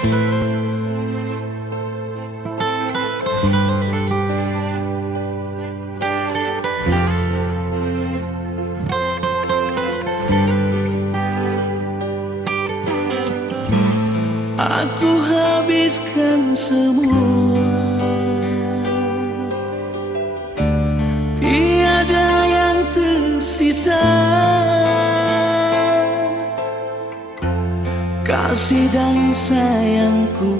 Aku habiskan semua, tiada yang tersisa. Kasih dan sayangku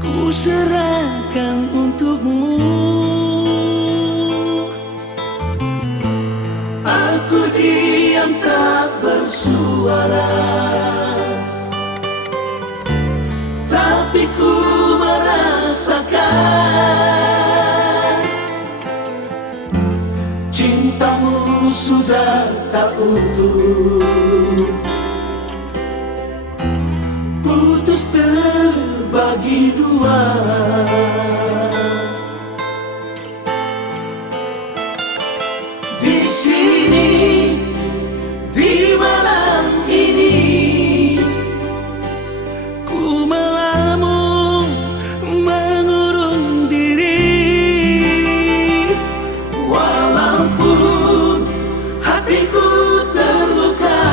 ku serahkan untukmu. Aku diam tak bersuara, tapi ku merasakan cintamu sudah tak utuh, putus terbagi dua. Di sini, di malam ini, ku melamun mengurung diri. Walaupun hatiku terluka,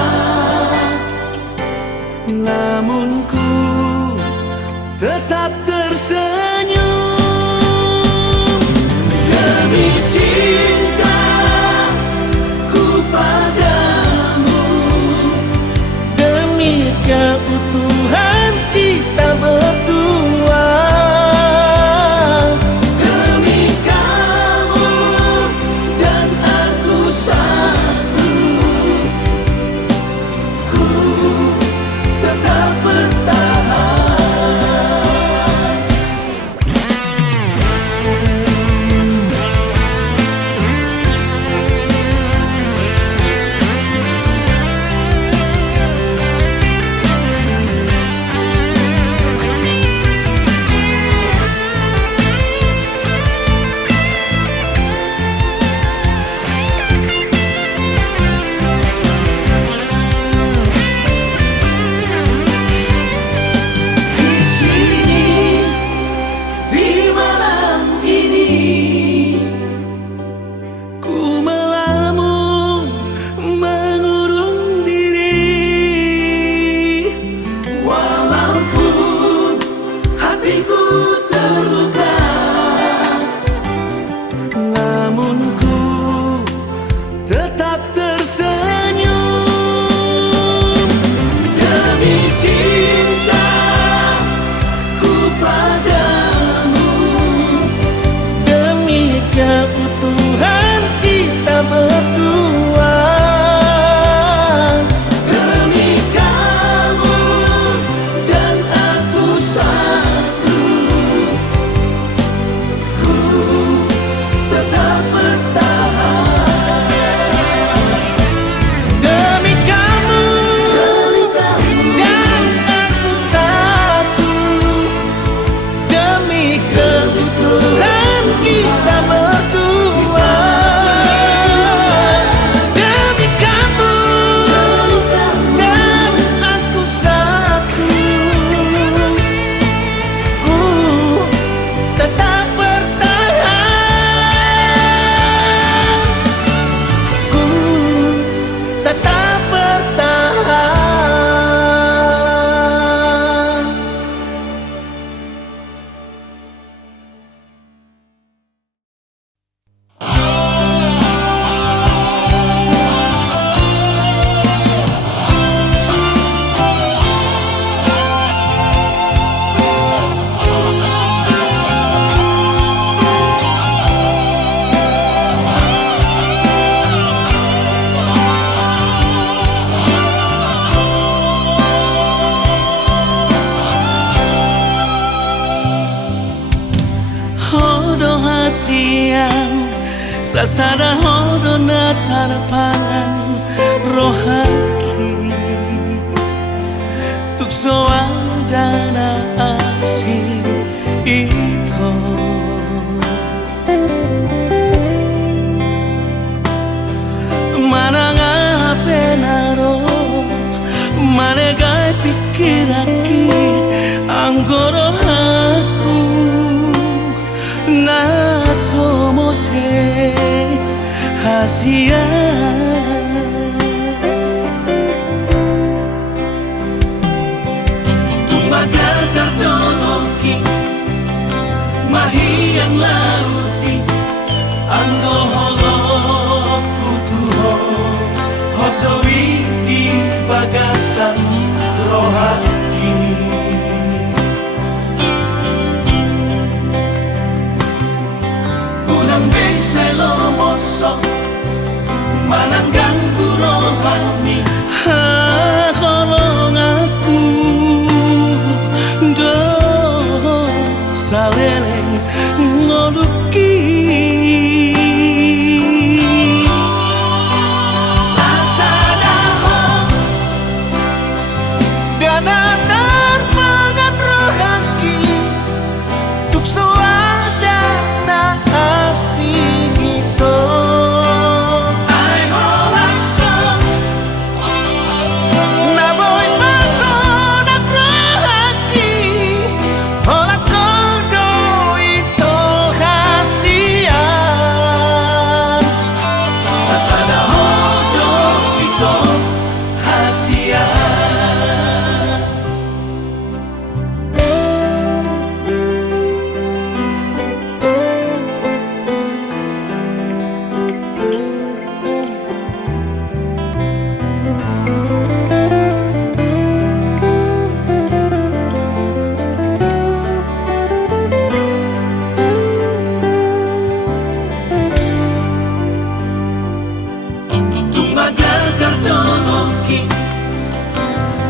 namun ku tetap tersenyum. Demi cintaku padamu, demi keutuhan kita berdua, demi kamu dan aku satu, ku tetap bertahan. Keutuhan kita berdua, demi kamu dan aku satu, ku tetap bertahan. Demi kamu dan aku satu, demi keutuhan kita berdua, demi kamu dan aku satu, ku tetap bertahan, ku tetap bertahan. Hodo hasiang sasada hodo na tarpangan rohaki tukso dana asing ito mananga penaro ukiraki anggoro aku nasomose hasia Tumbaga kardoloki mahiyang lauti anggo holo kutuho hodoi di bagasan rohati ulang beselo mosok mananggang rohani ha kolong aku do saleleng ngoluki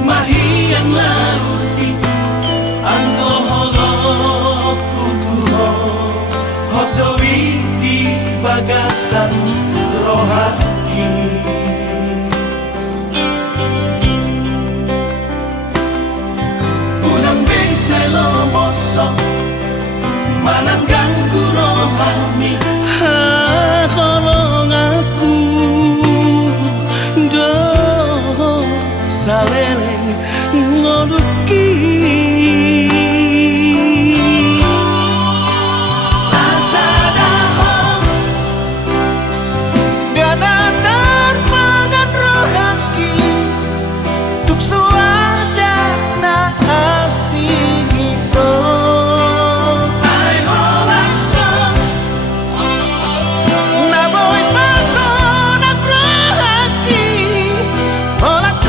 mahiyang lauti anggo holo kutuho hodoi di bagasan rohati ulang beselo mosok mananggang rohani ha kolong aku do saleleng ngoluki sasadahon dana terpangan rohaki tuk suada na asing itu ai holangkong naboy pasonak rohaki holak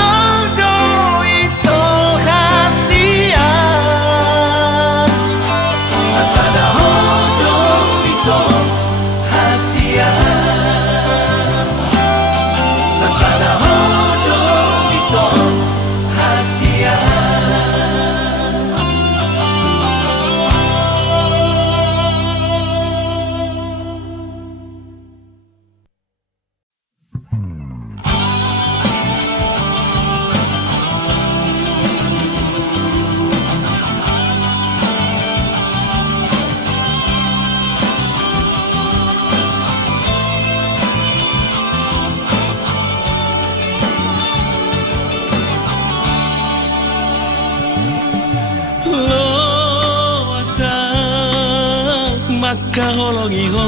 makaholongi ho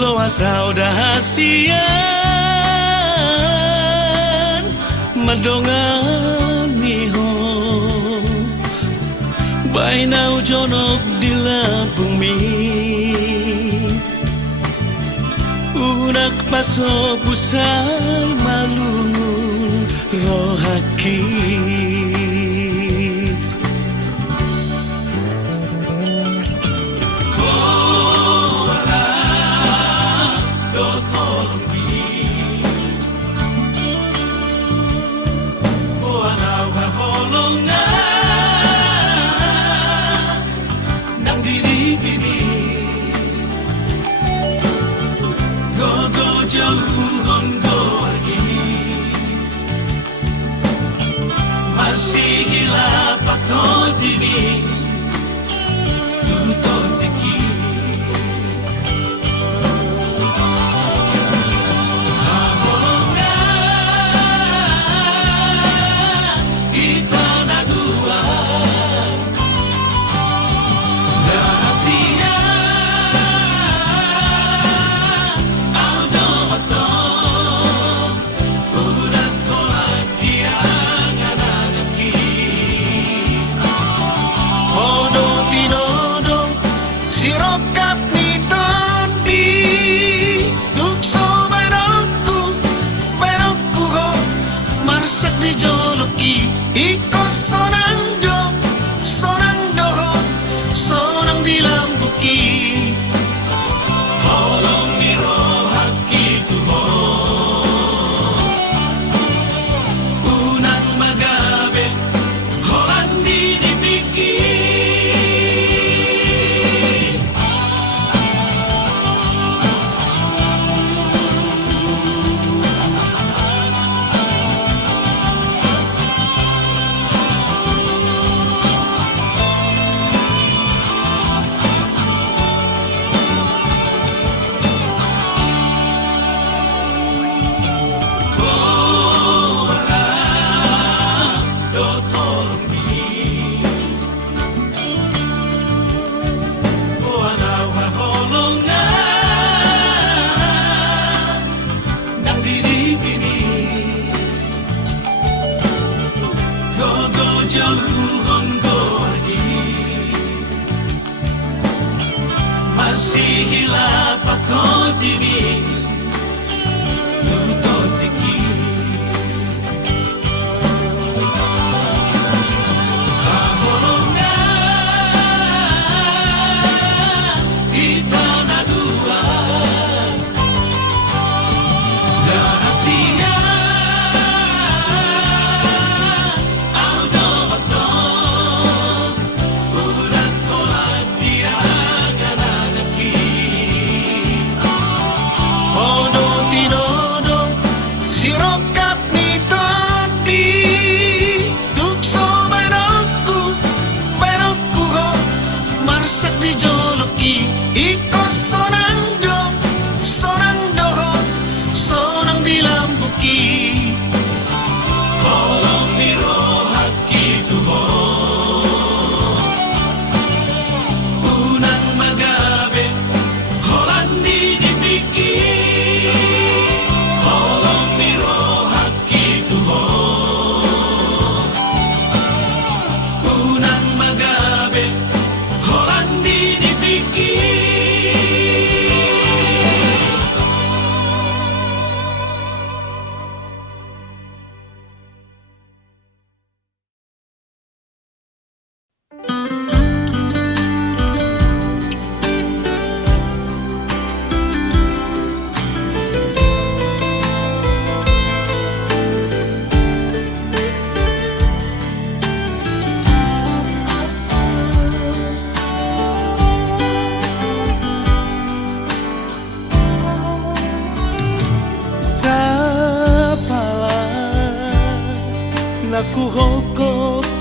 lo asau dahasian madongani ho bainau jonok di Lampung mi unak paso pusai malungun rohaki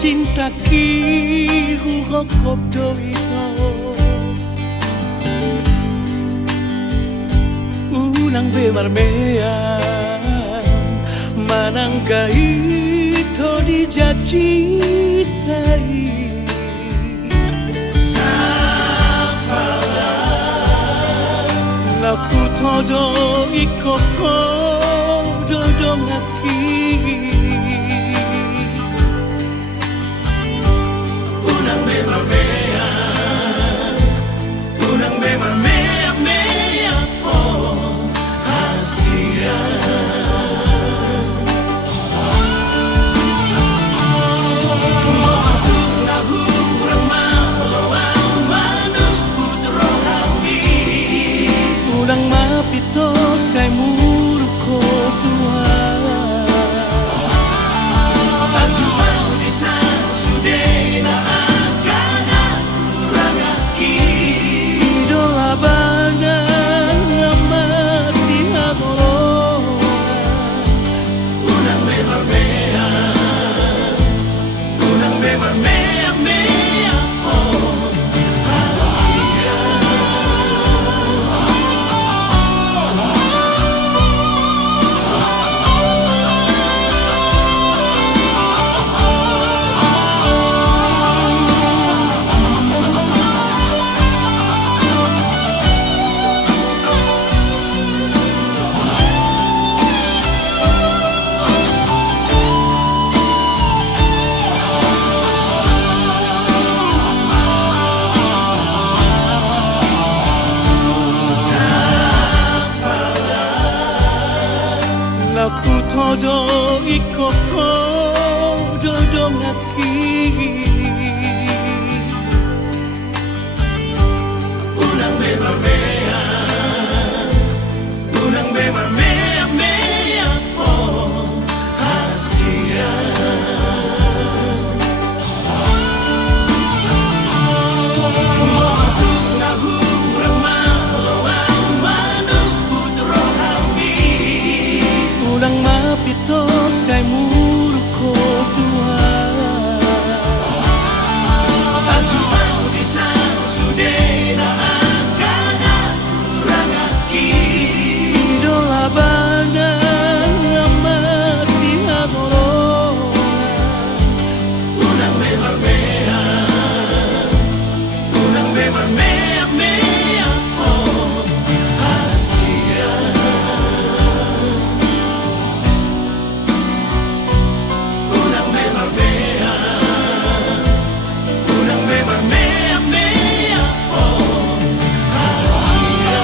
cinta ki hukop do ito unang bemarmean manangga ito dijajitai naku todo ikoko dodong aki unang bemarmea mea oh hasia moatuk na hurang maloang manubut rohami unang mapito say muro ko tua ajuang di sa sude na agana kurang aki idola bangan lama si agolo unang bemarmea mea oh hasia naku todo ikoko dodong aki unang bemarmea mea oh hasia moatuk na hurang maloang manubut rohami unang mapito say muro ko tua ajuang di sa sude na agana kurang aki idola bangan lama si agolo unang bemarmea mea oh hasia unang bemarmea mea oh hasia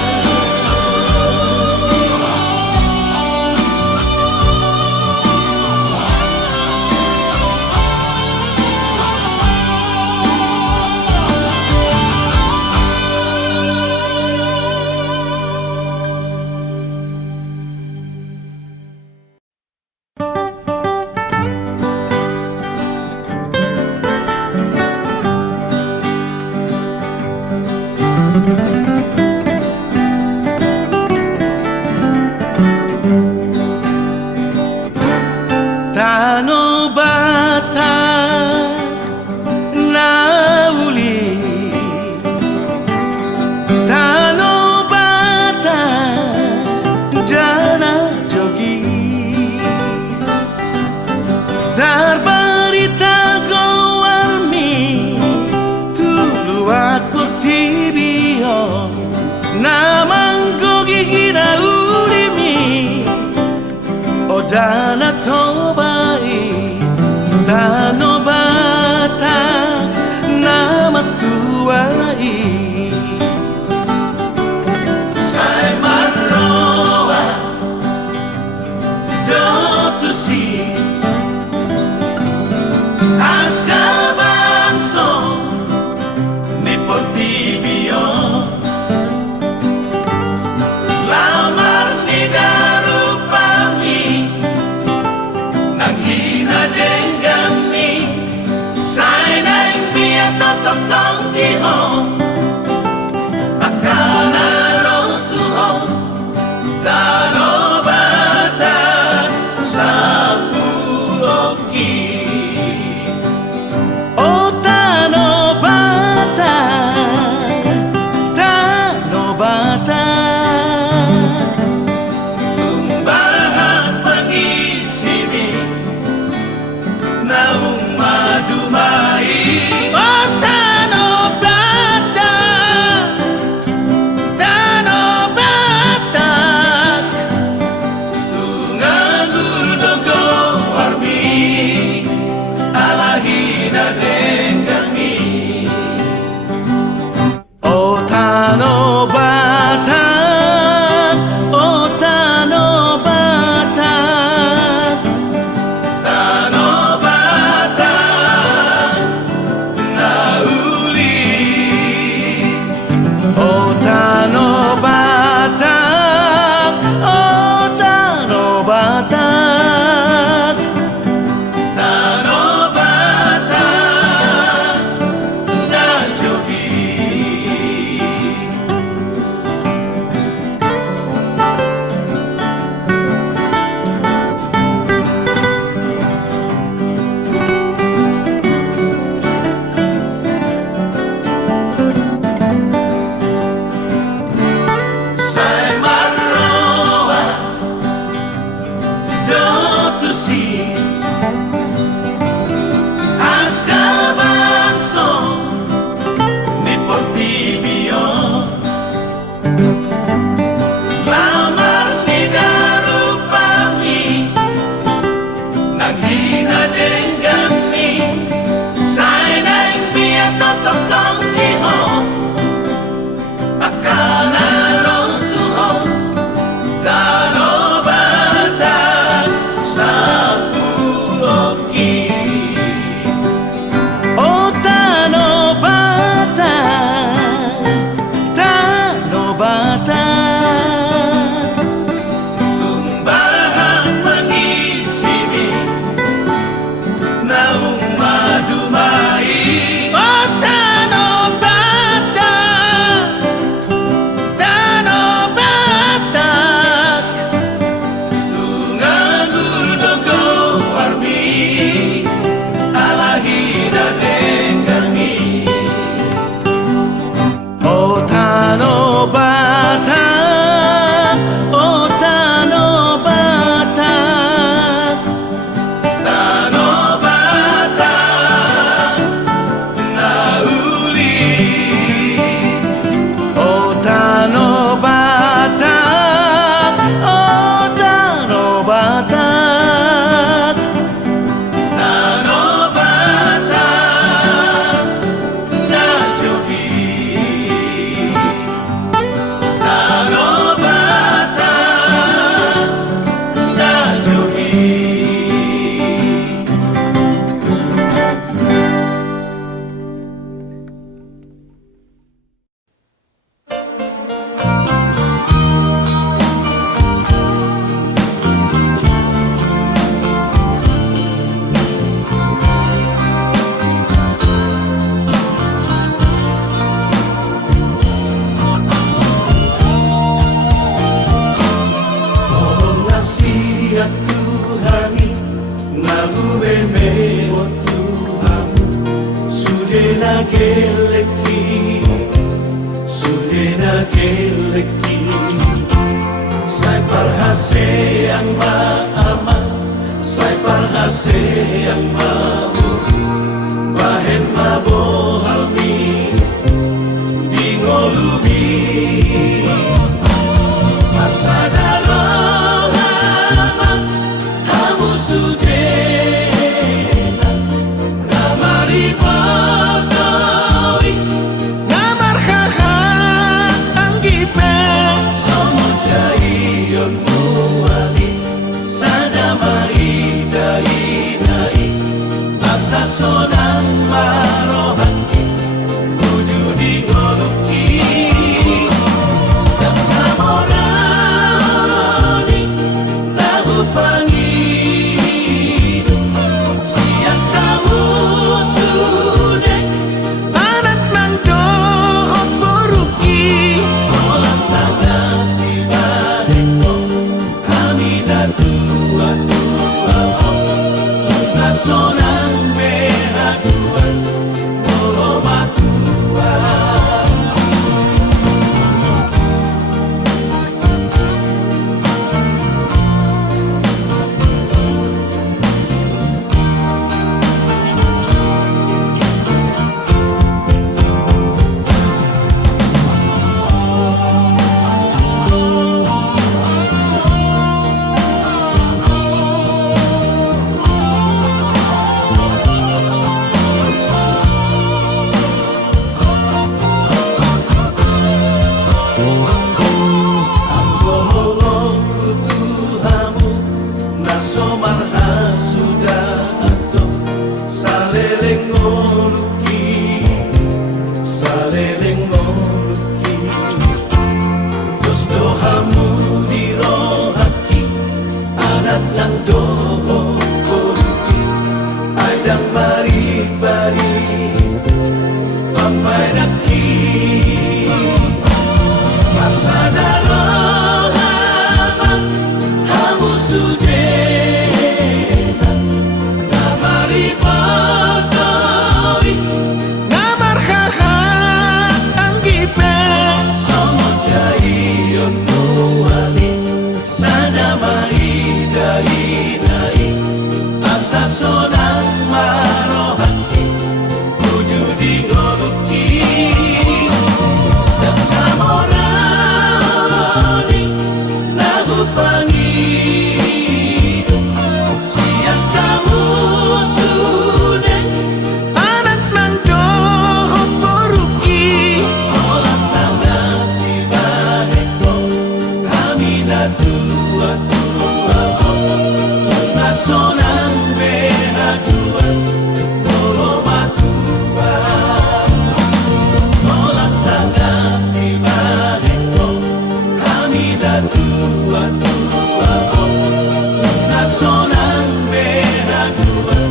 Tano bata na uli Tano bata dana jogi Tarbarita gowarmi tuluat portibio Namang gogi hina ulimi Odana tobai Tano bata nama tuai Sai marroa dotusi Angka bangso ni portibio Lamar ni darupami Sudena keleki Sai parhase yang maamat Sai parhase yang mabu Bahen mabohalmi Dingolubi Masadalo hama Hamu sudena Namari patawi Namar haha anggipe Somodai yon muali Sadamai dai Asa sonang marohaki Wujudi goluki Namorani Nahupangidu Siang kamu sude Anak nang dohok boruki Ola sangat ibadeko Hamida tua Sonang behaduan Olo matua Sonang marohati Wujudi goluki Namorani Nahupangidu Siang kamu sude Anak nang dohok boruki Ola sangat ibadeko Hamida tua Sonang behaduan Olo matua Ola sangat ibadeko Hamida tua Sonang behaduan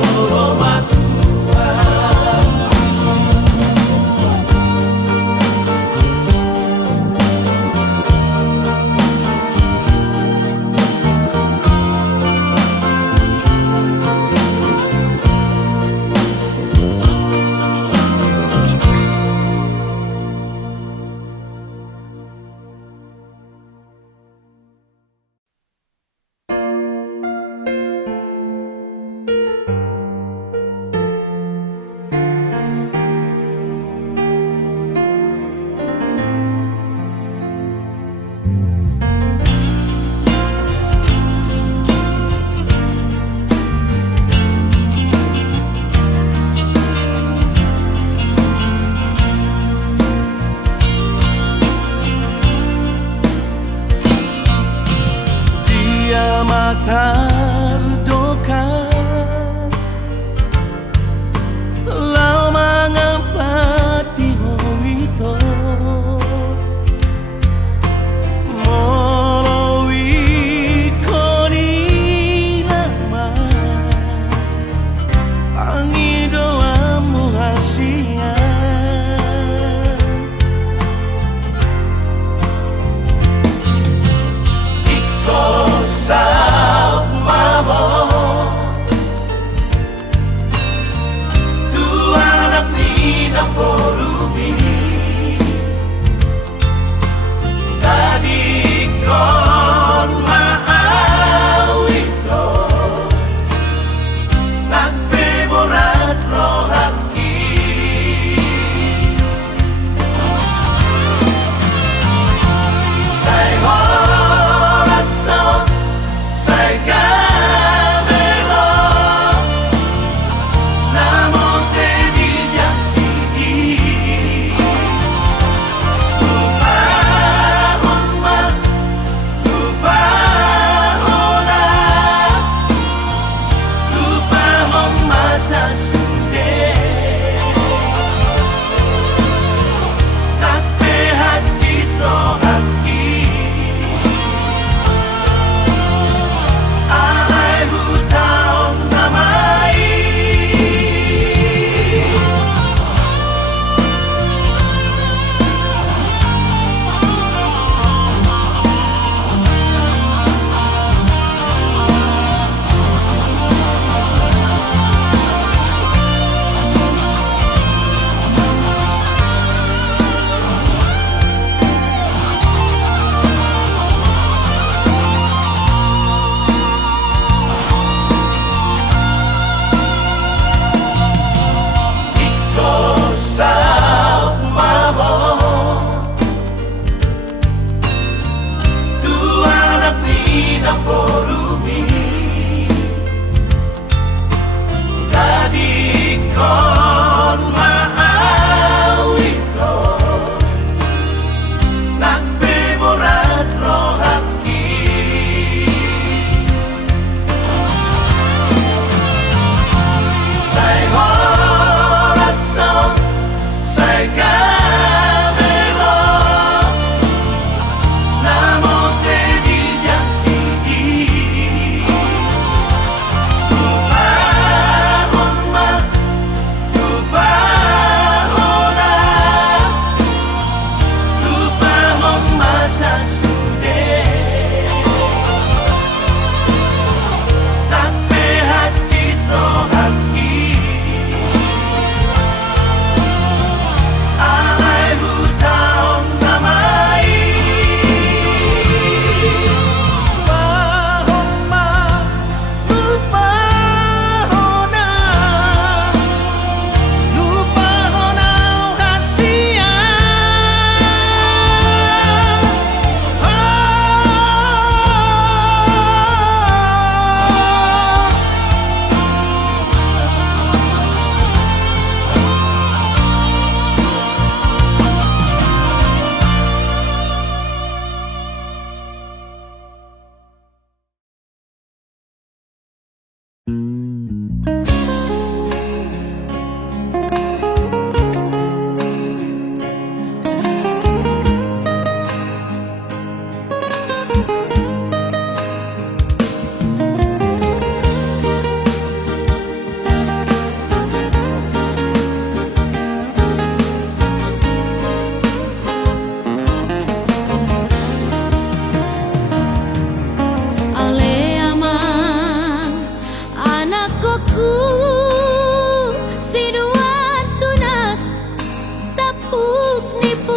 Olo matua Tardoka Lau mangapati hoito Molowi koni lama Pangidoamu hasian Iko sa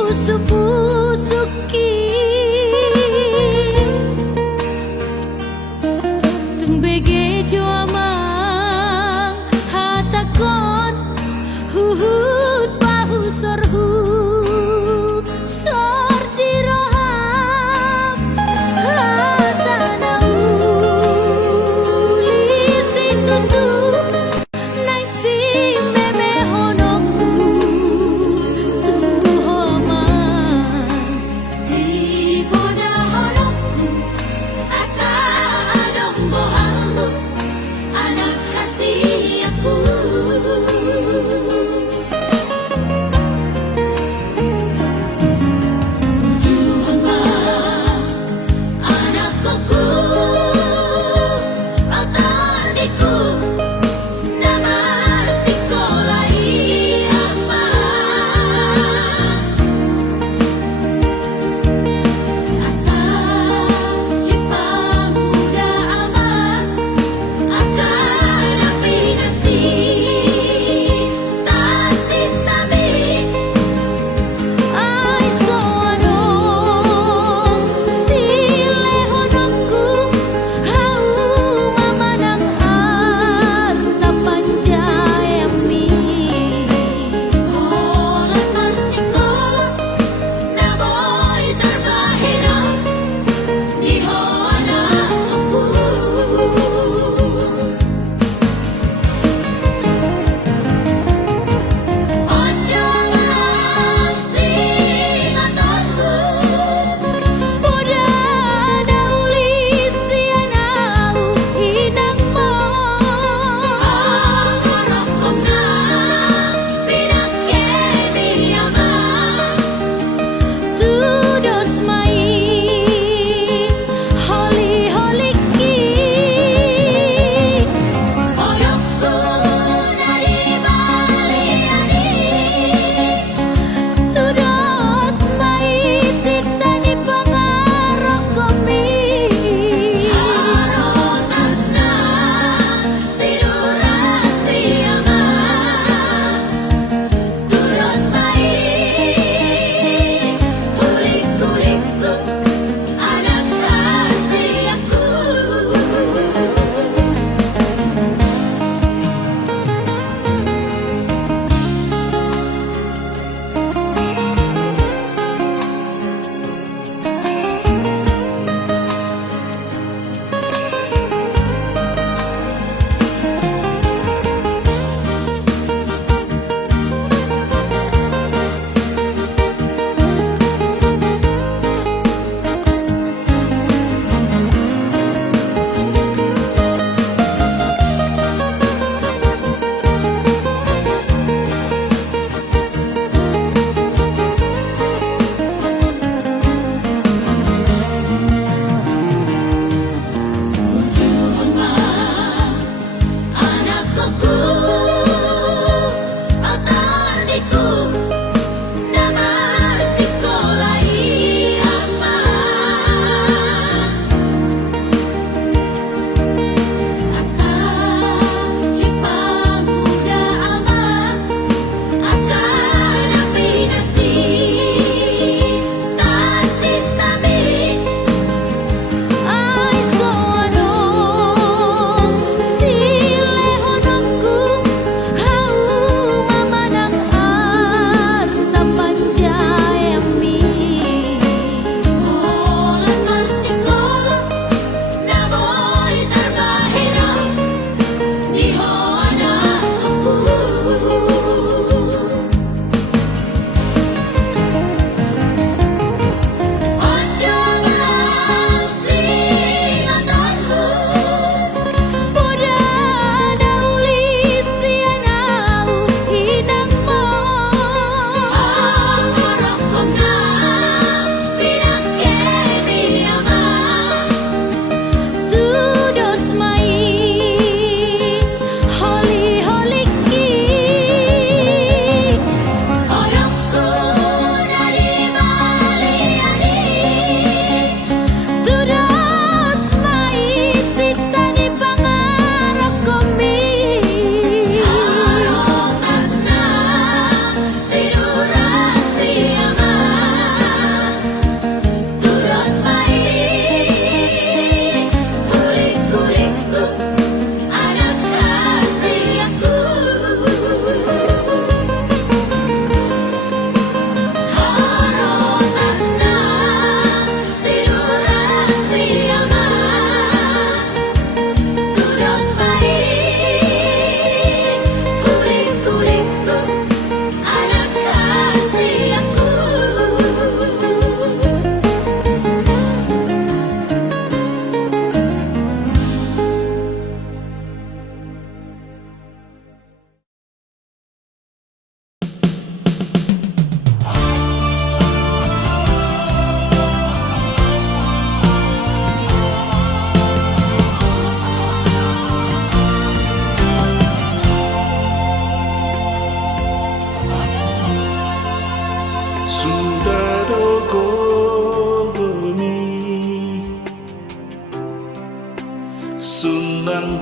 pusuk-pusuki tung bege jo amang hatakon huhut bahu sorhu sor diroham hatana uli situtu nai si meme honokku tu homa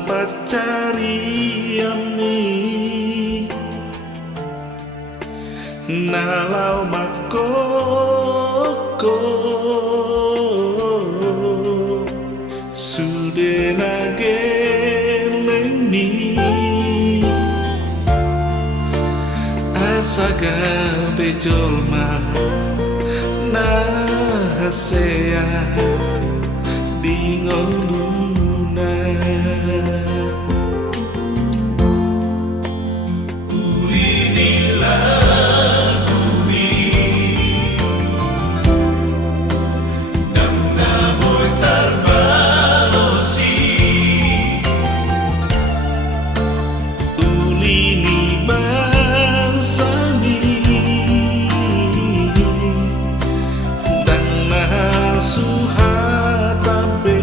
pacariami nalau makoko sudenage mengi asaga bejolma nahasea di ngoluna suhatabe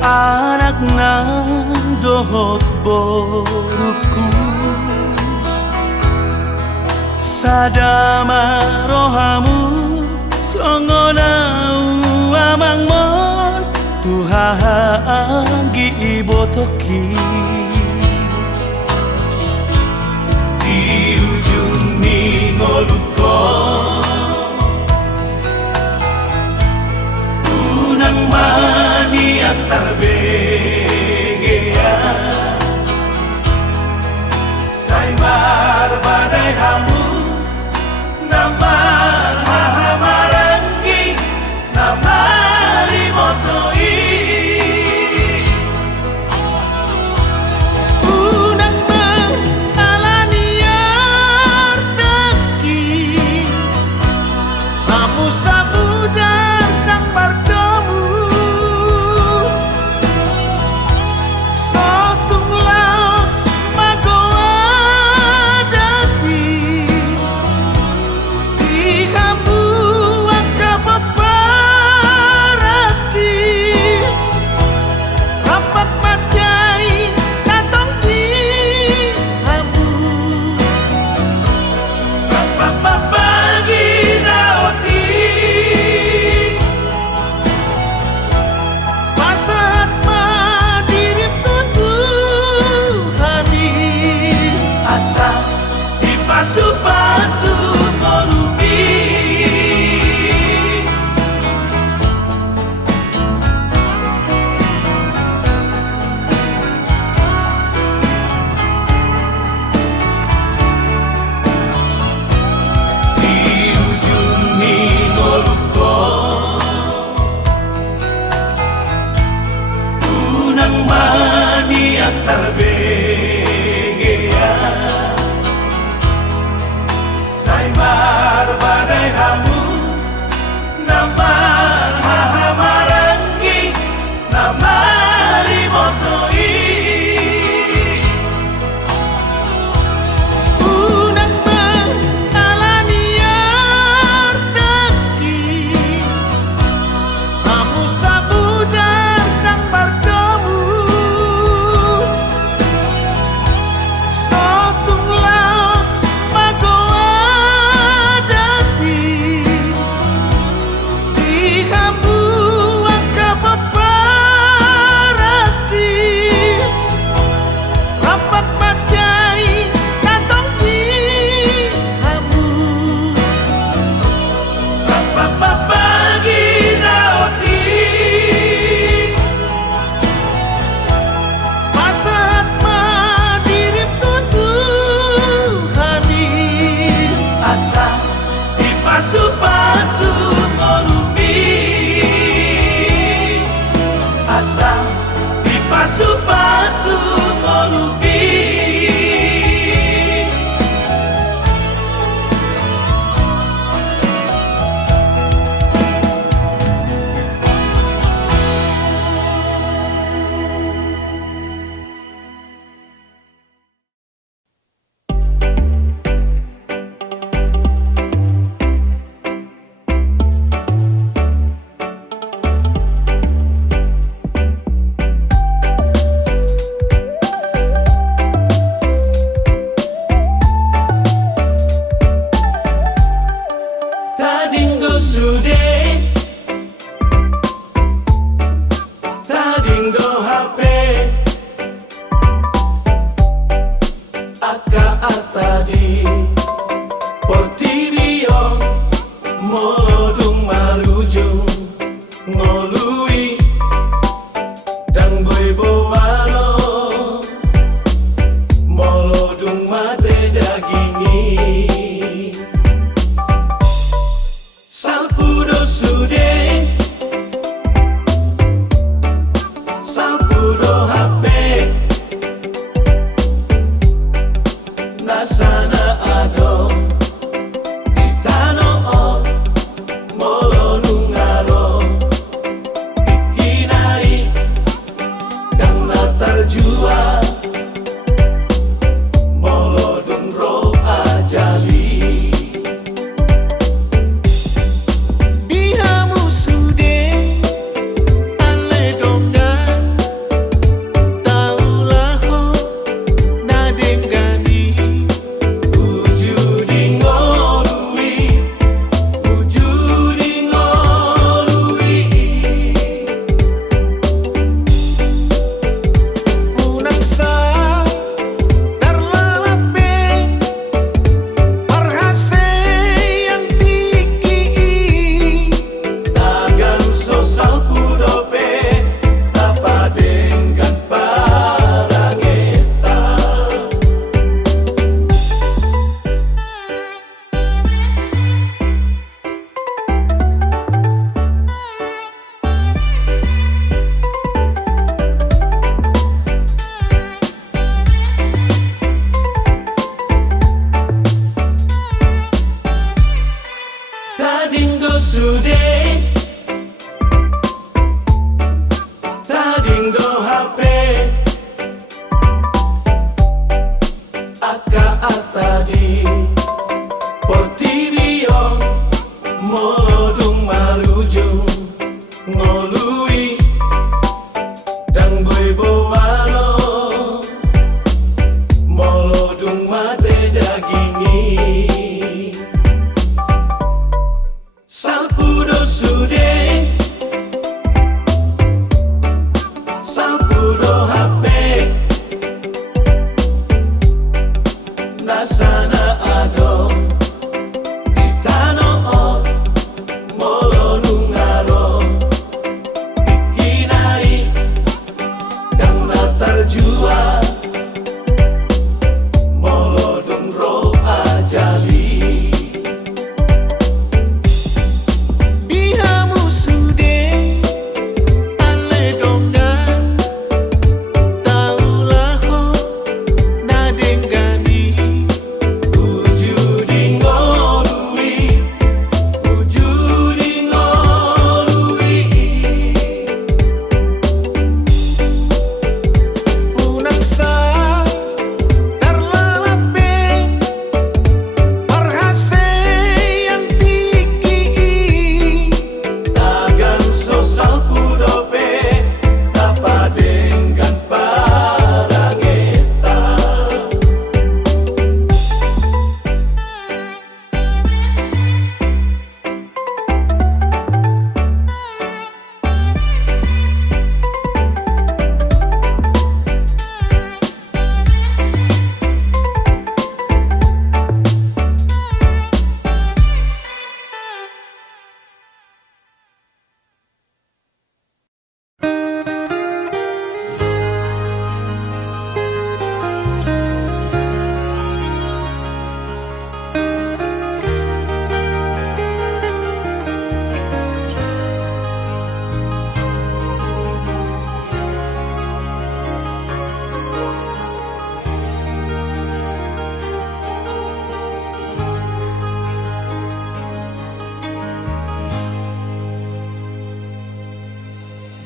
anak nang dohot boruku sadama rohamu songonau amang mon Tuhan gi ibotoki di ujung ningoluko unang mani antar begea saimar badai hamu namar hahamarangi namari motoi unang mengalaniar teki amu sabudan nang bardomu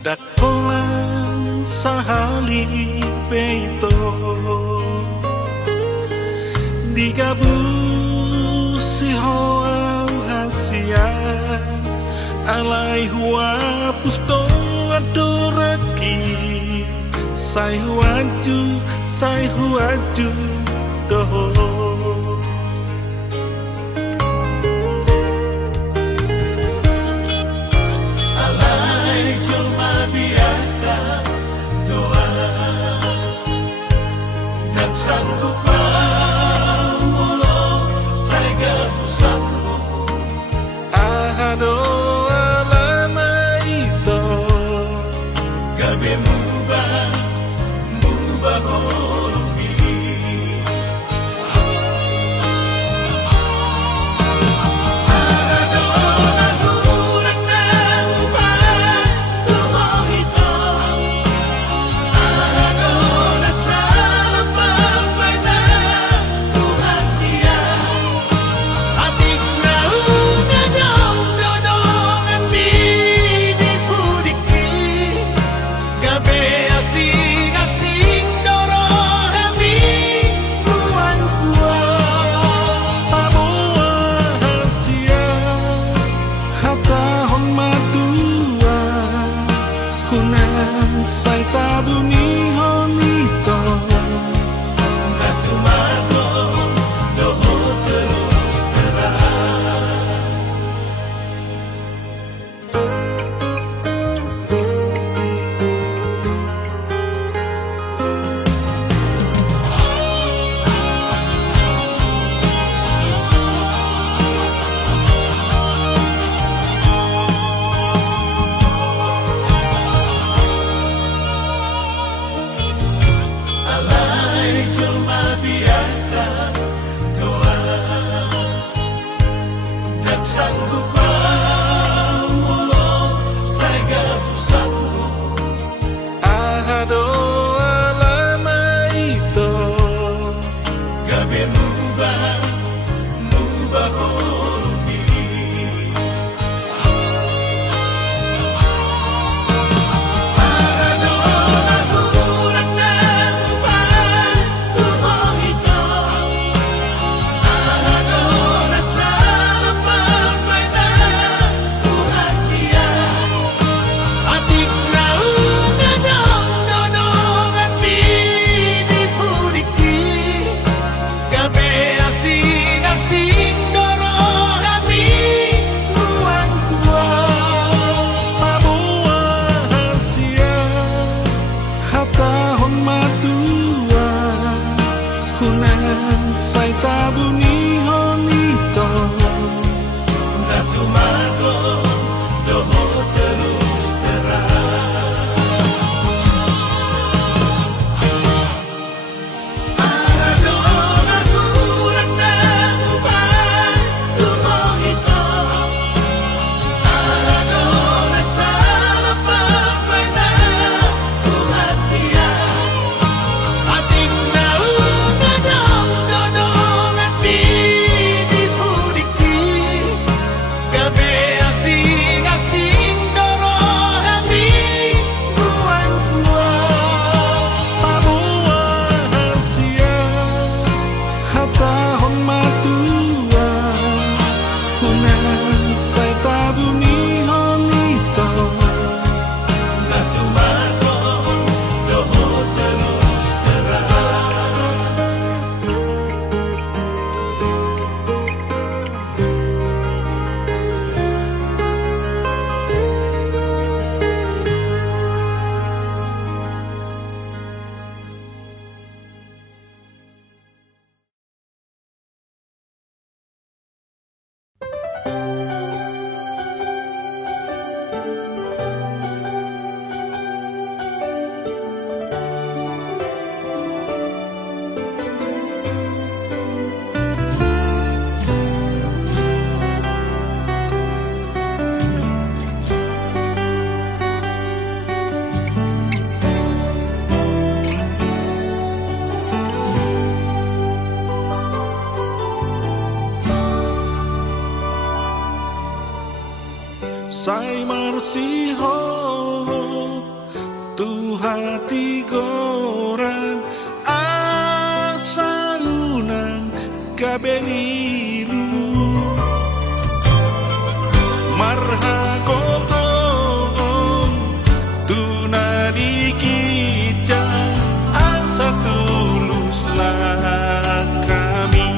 Dakolan sahali peito digabung si hoa hasia alai hua pusto adoraki sai huaju doho Sanggup maulo saya gabusangmu ahado alana ito gabe mubah holmi ahado nagurang na ubah tuhong ito ahado nasa sanggup maulo saya gabusangmu ahado alana ito gabe mubah holmi ahado nagurang na ubah tuhong ito ahado nasa Sai marsiho tu hati goran asa unang kabenilu marha koko tunani kita asa tuluslah kami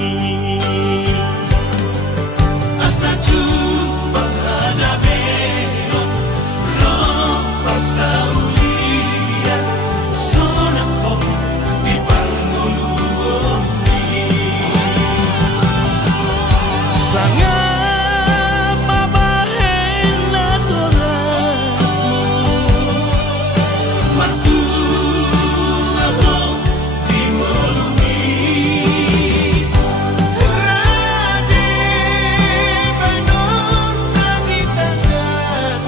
Asa jumpa hadapi roh pasaulia sonako di palmuluomni sangat mabahena torasmu Matu ako di molumi Rade banon nangitakan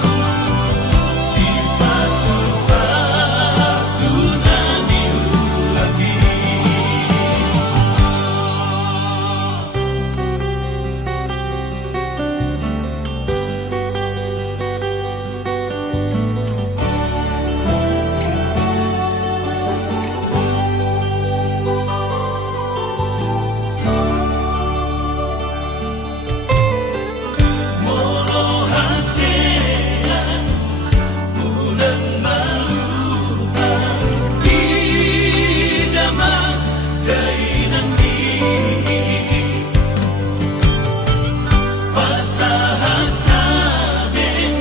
Di pasu-pasunan diulabi Molo haselan bulan maluhan di zaman dainan di pasahat taben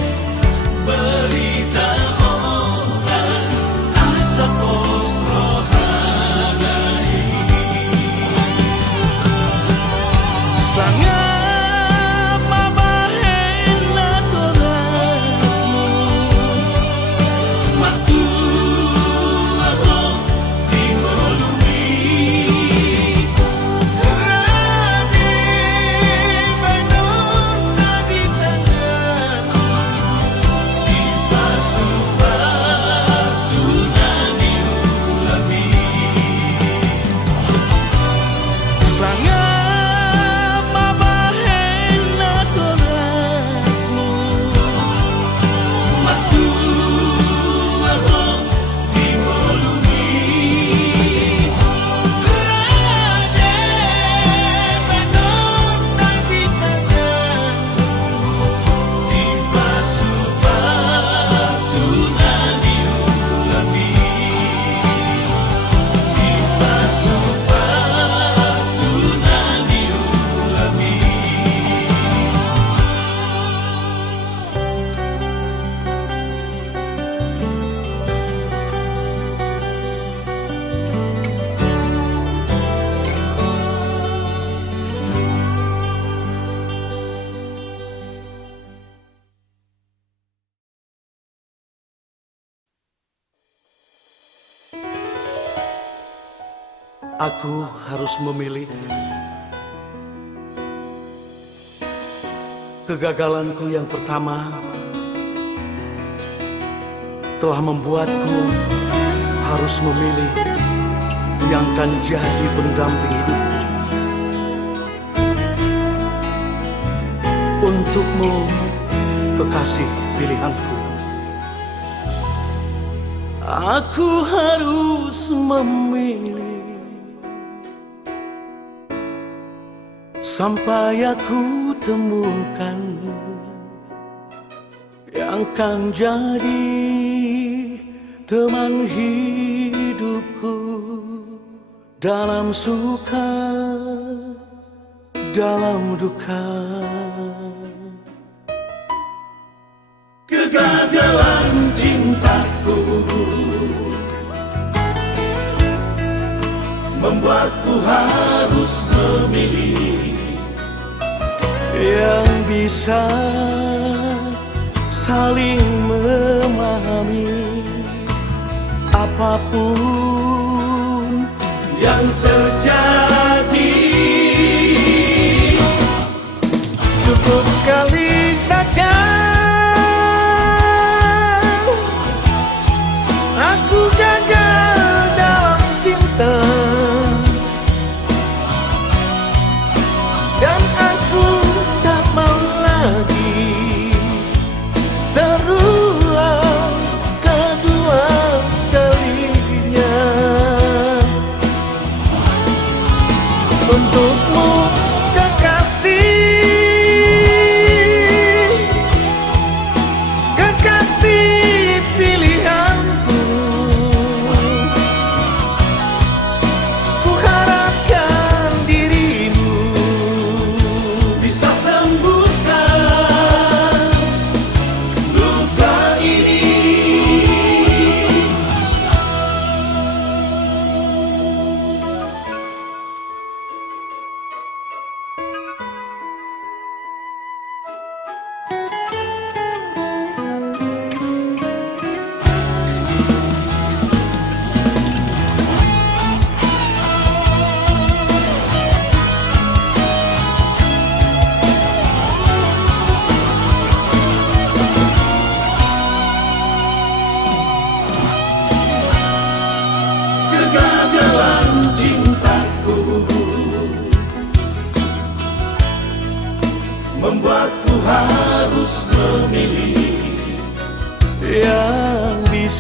berita horas asa pos rohanai sangat mabahena torasmu Matu ako di molumi Rade banon nagitakan Di pasu-pasunan diulabi sangat mabahena torasmu Matu ako di molumi Rade banon nagitakan Di pasu-pasunan diulabi Di pasu-pasunan diulabi Aku harus memilih. Kegagalanku yang pertama telah membuatku harus memilih yang akan jadi pendamping hidupku. Untukmu, kekasih pilihanku, aku harus memilih. Sampai aku temukan yang kan jadi teman hidupku dalam suka, dalam duka. Kegagalan cintaku membuatku harus memilih yang bisa saling memahami apapun yang terjadi. cukup sekali saja aku gagal dalam cinta dan aku tak mau lagi terulang kedua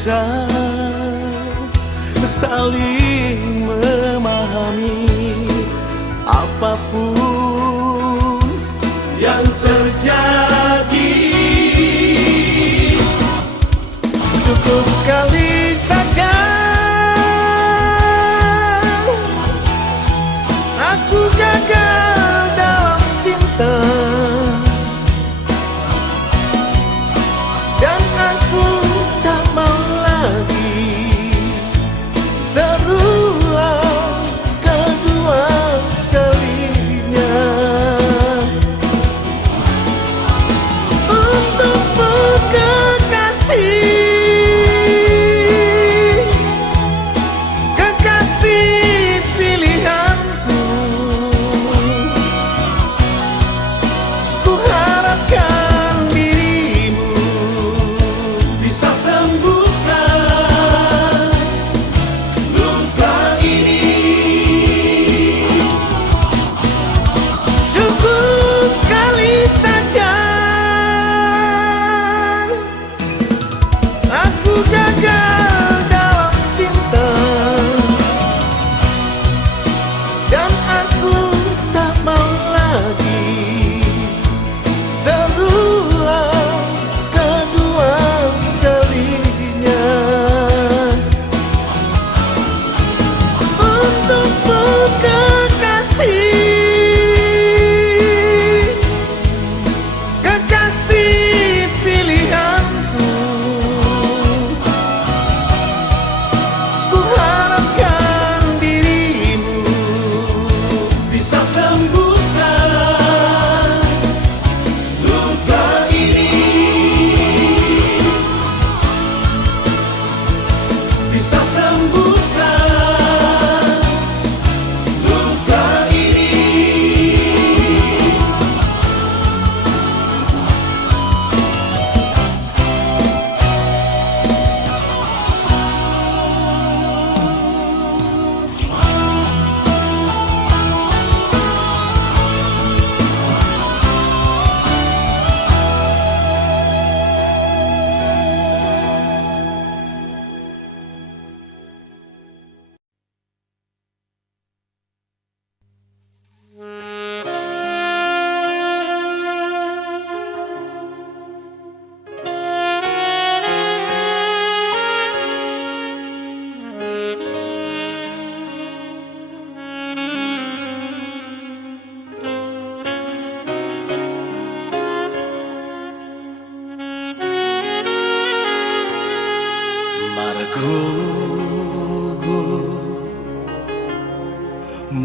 bisa saling memahami apapun yang terjadi. Cukup sekali saja aku gagal dalam cinta, dan aku tak mau lagi terulang kedua kalinya. Untukmu kekasih, kekasih pilihanku, ku harapkan dirimu bisa sembuhkan luka ini. Cukup sekali saja aku gagal dalam cinta, dan aku tak mau lagi terulang kedua kalinya. Untukmu kekasih, kekasih pilihanku, ku harapkan dirimu bisa sembuhkan luka ini, bisa sembuhkan luka ini.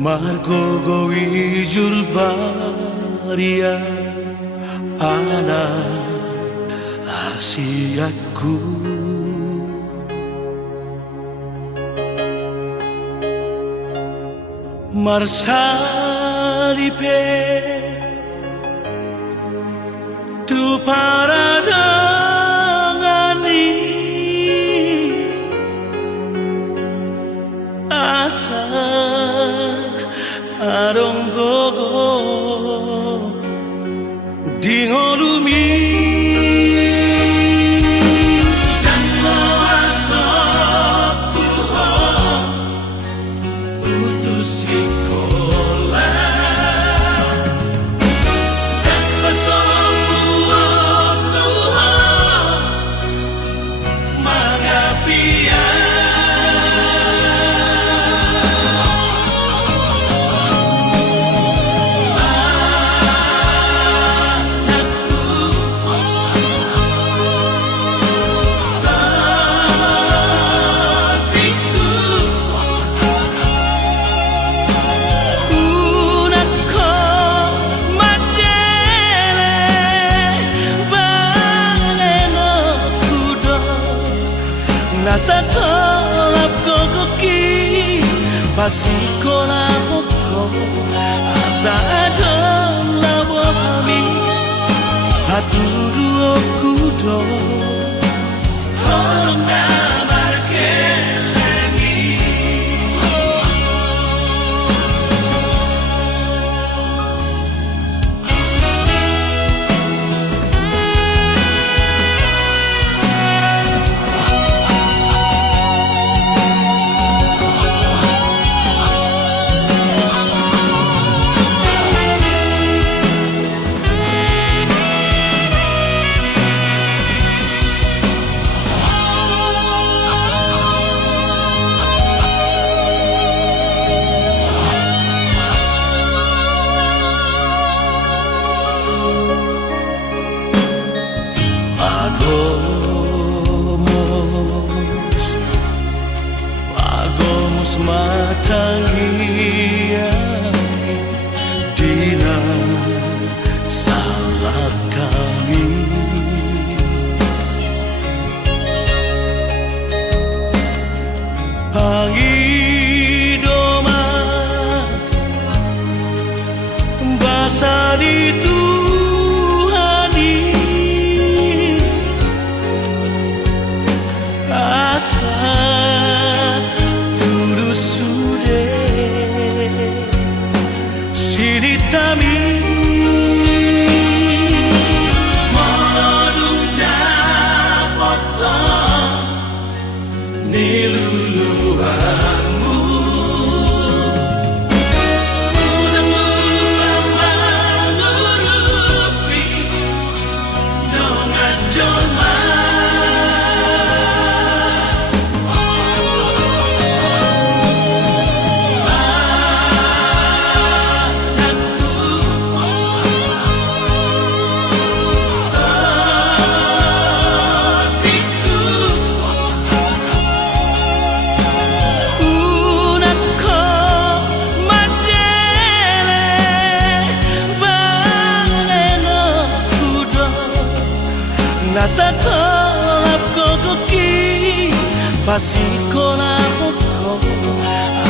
Margogo wijul baria anak asiaku, marsalipe tu paradangani asa aronggogo dingolumi jango asoku ho putus sekolah dan pesoku Tuhan magapian. Nasa kolap kokoki pasikola hoko asa adon labomi hatudu okudo holong namar kelengi. lap kokoki pasikola hoko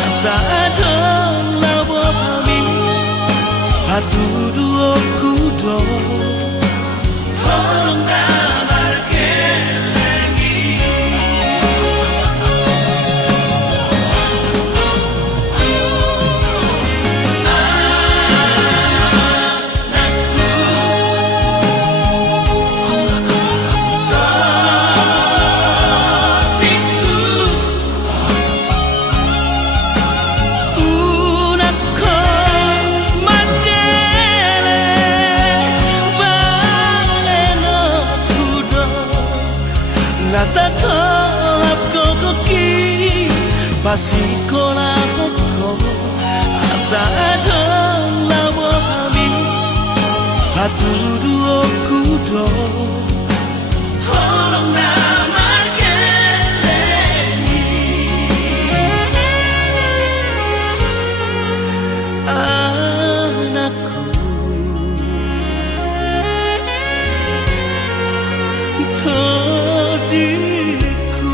asa adong labo pami hatudu okudo holong damar kelengi Nasa tolap kokoki pasikola hoko asa adong labo pami hatudu okudo holong damar kelengi anakku diriku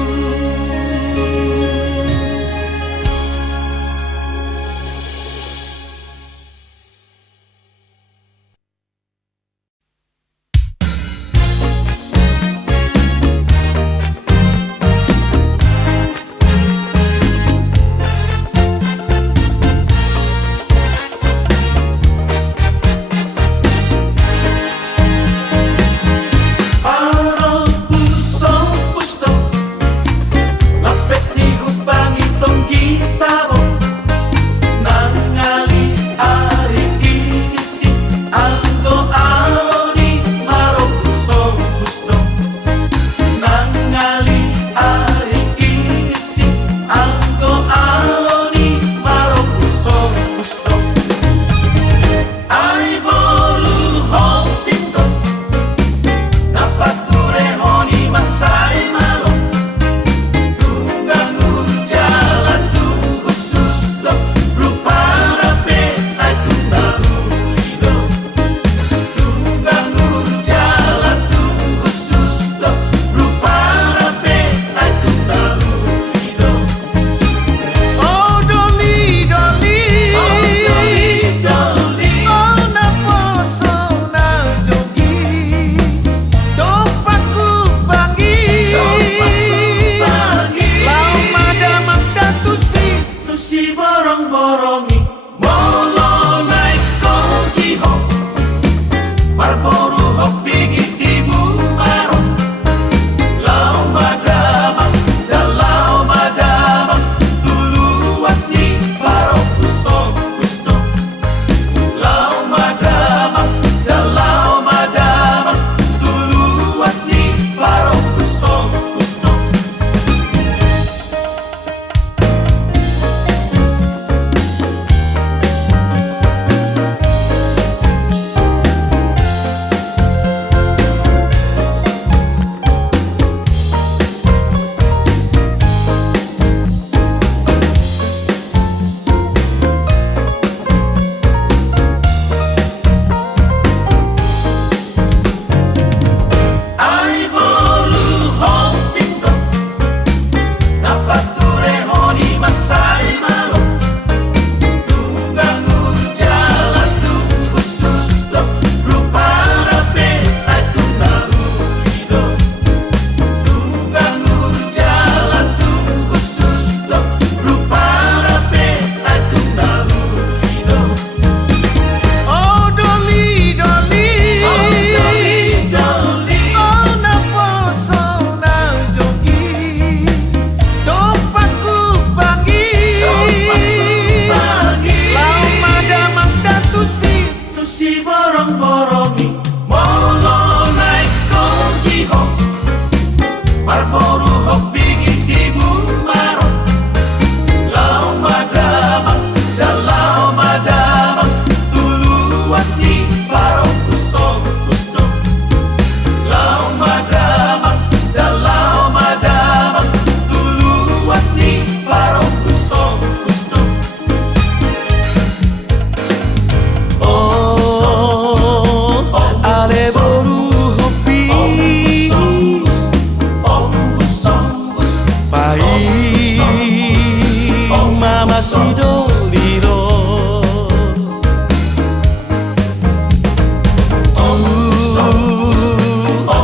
sidoliro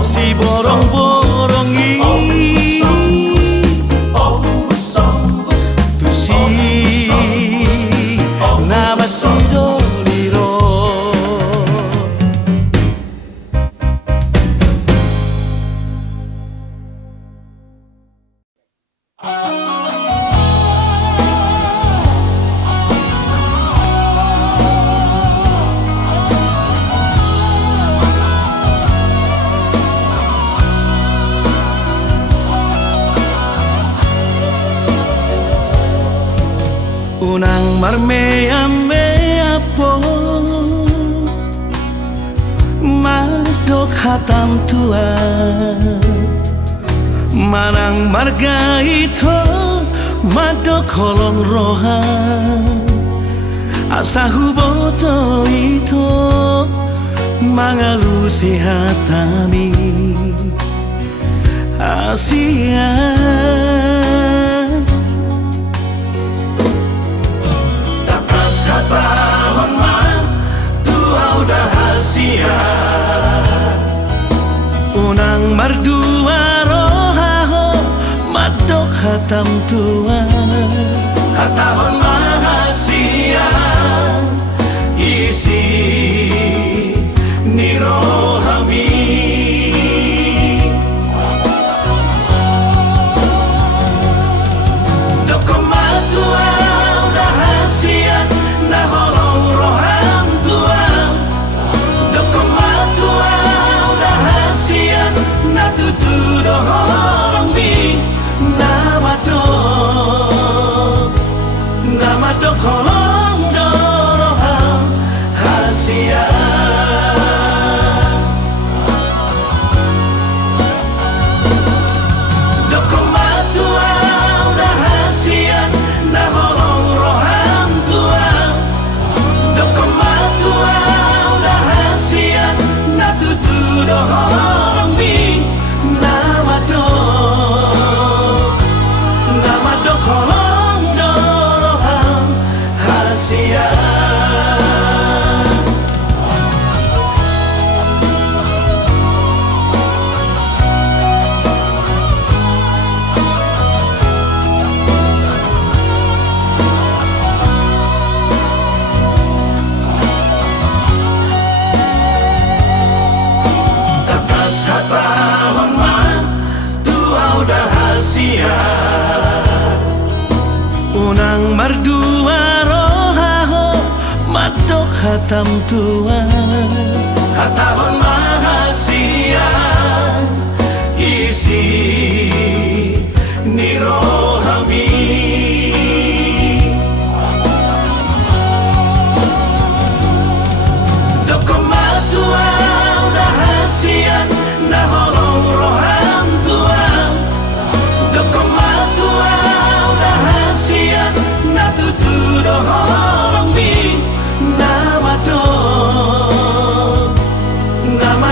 si borong-borongi tu si nama sidoliro unang marmea po madok hatam tua manang marga ito madok kolong rohan asa huboto ito mangalusi hatami Asia tahun man tua udah hasia unang mardua rohaho madok hatam tua hatahon mahasia isi nirohami dokomatua udah hasia nah holong roham tua dokomatua udah hasia nah tutu doholong mi nama dok holong doroham hasia dokomatua udah hasia nah holong roham tua dokomatua udah hasia nah tutu doholong mi nama dok holong doroham hasia takas hatahon man tua udah hasia unang mardua rohaho madok hatam tua hatahon mahasia isi nirohami dokomatua udah hasia nah holong roham tua dokomatua udah hasia nah tutu doholong mi nama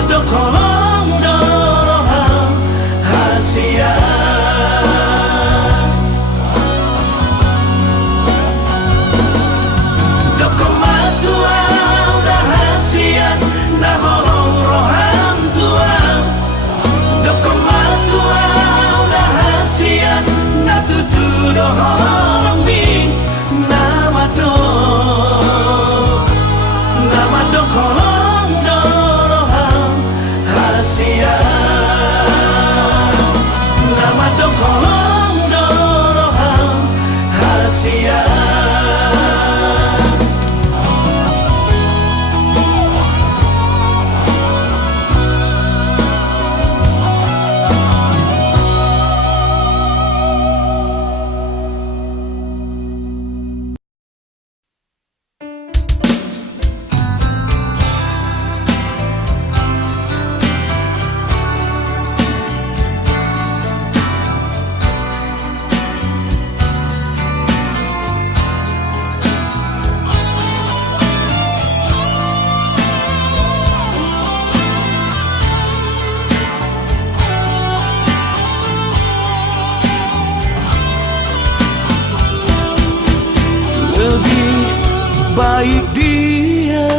baik dia,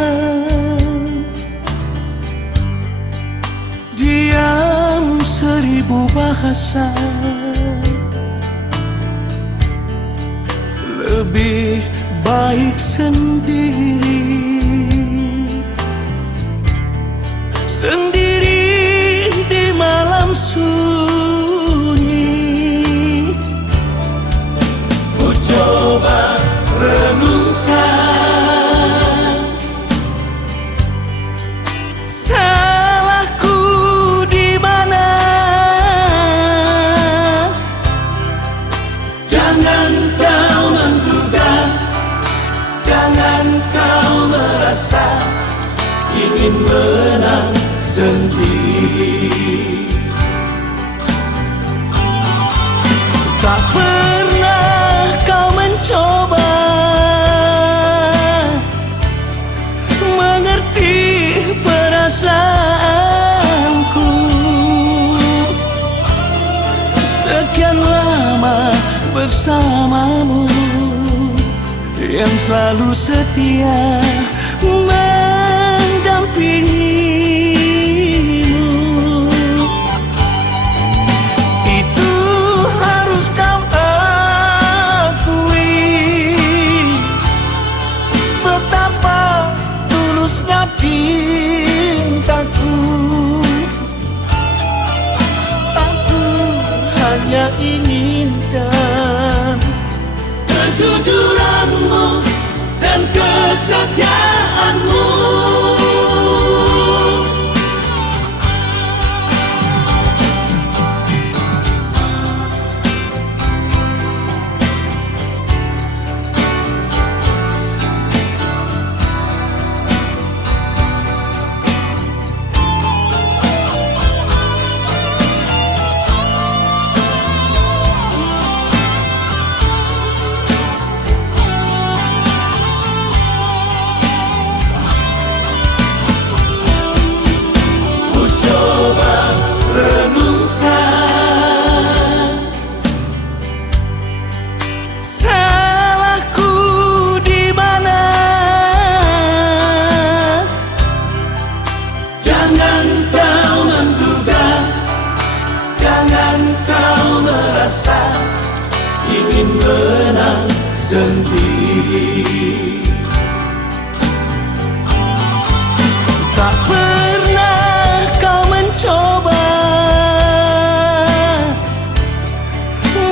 diam 1000 bahasa, lebih baik sendiri. Sendiri di malam sunyi, ku coba renungkan salahku di mana. Jangan kau menduga, jangan kau merasa ingin menang sendiri. Tak pernah kau mencoba mengerti perasaanku. Sekian lama bersamamu, yang selalu setia mendampingimu. Itu harus kau akui, betapa tulusnya cintaku. Aku hanya inginkan kejujuranmu dan kesetiaanmu. Ingin menang sendiri. Tak pernah kau mencoba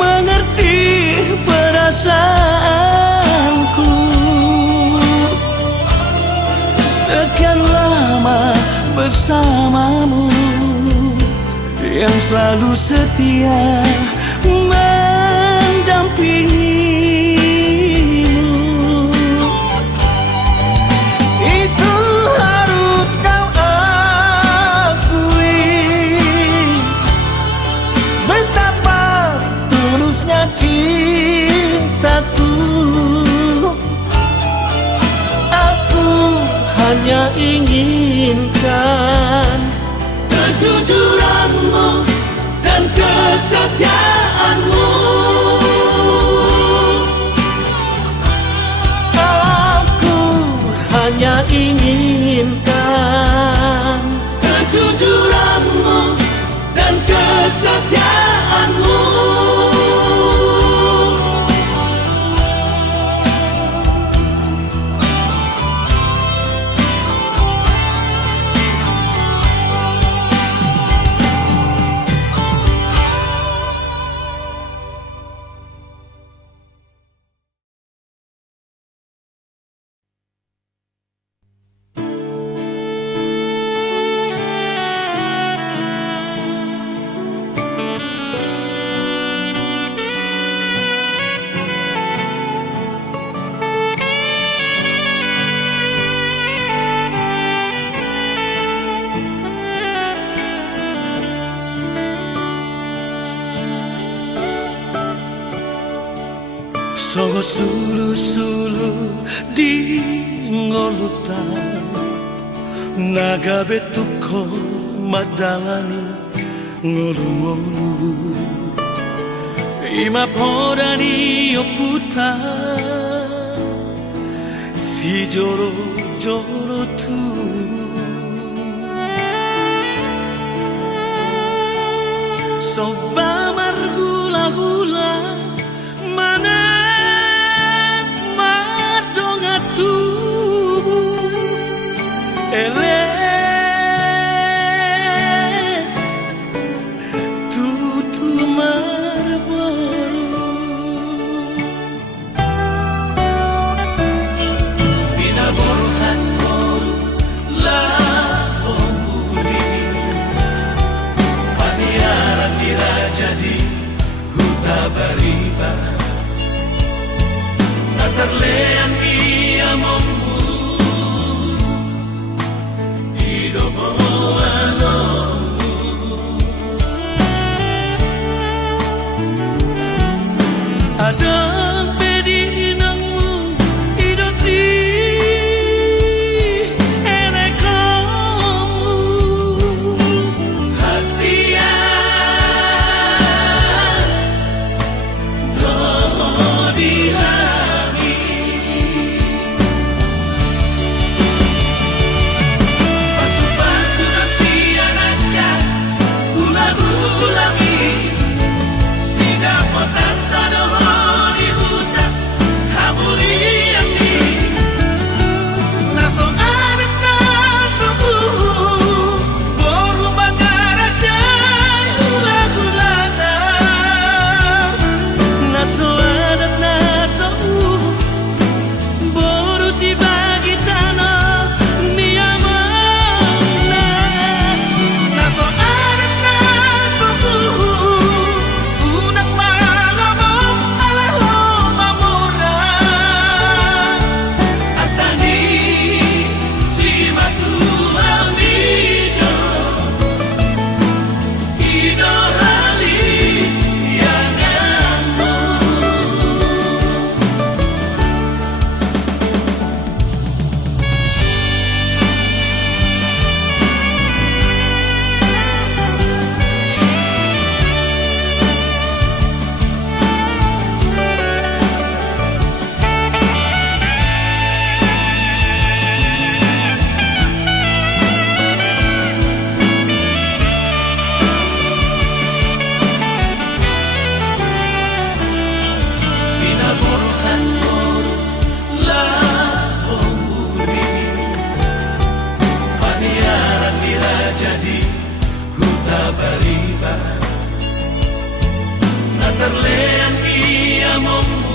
mengerti perasaanku. Sekian lama bersamamu, yang selalu setia mendampingimu. Itu harus kau akui, betapa tulusnya cintaku. Aku hanya inginkan kejujuranmu dan kesetiaanmu. Aku hanya inginkan kejujuranmu dan kesetiaanmu. Songo sulu-sulu di ngolutan, naga betuko madalani ngolu-ngolu. Ima podani oputa si joro joro tu soba margula gula mana madonga tu ele tutu marboro binaborhan ko la homuli paniaran dirajadi huta bariba natarlean iamomu idomoano adang pedinangmu idosi enekomu hasia dihami pasu-pasu nasi anaknya gula-gulami sidapotan tadoh di hutan hamuliami naso adat naso boru bangaraja gula-gulana naso adat naso boru si bagi tanah niamana naso adat naso unang malamom alaho mamura atani si matu amido ido hali yang amo binaborhan ko la homuli paniaran dirajadi huta bariba natarlean iamomu